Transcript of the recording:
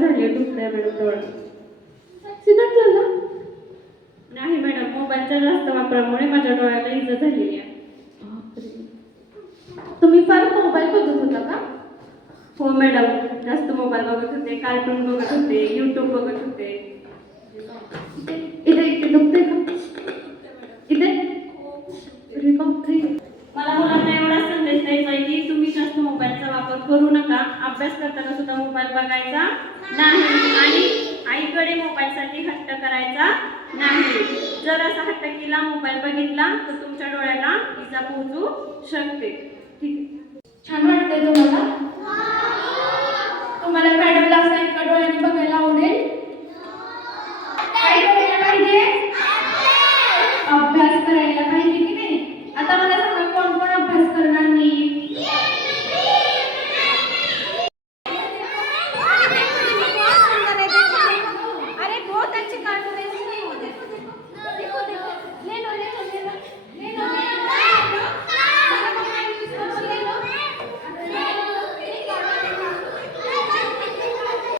झाली दुखतंय मॅडम डोळा. ऍक्सिडेंट झाला? नाही मॅडम, मोबाईलच्या जास्त वापरामुळे माझ्या डोळ्याला इजा झालेली आहे. तुम्ही फार मोबाईल बघत होता का? हो मॅडम, जास्त मोबाईल बघत होते, कार्टून बघत होते, यूट्यूब बघत होते. इथे इथे दुखते का? इथे? अरे बापरे. मला मुलांना एवढा संदेश द्यायचा आहे की तुम्ही जास्त मोबाईलचा वापर करू नका. अभ्यास करताना सुद्धा मोबाईल बघायचा नाही आणि आईकडे मोबाईलसाठी हट्ट करायचा नाही. जर असा हट्ट केला, मोबाईल बघितला तर तुमच्या डोळ्याला इजा पोहोचू शकते. ठीक आहे.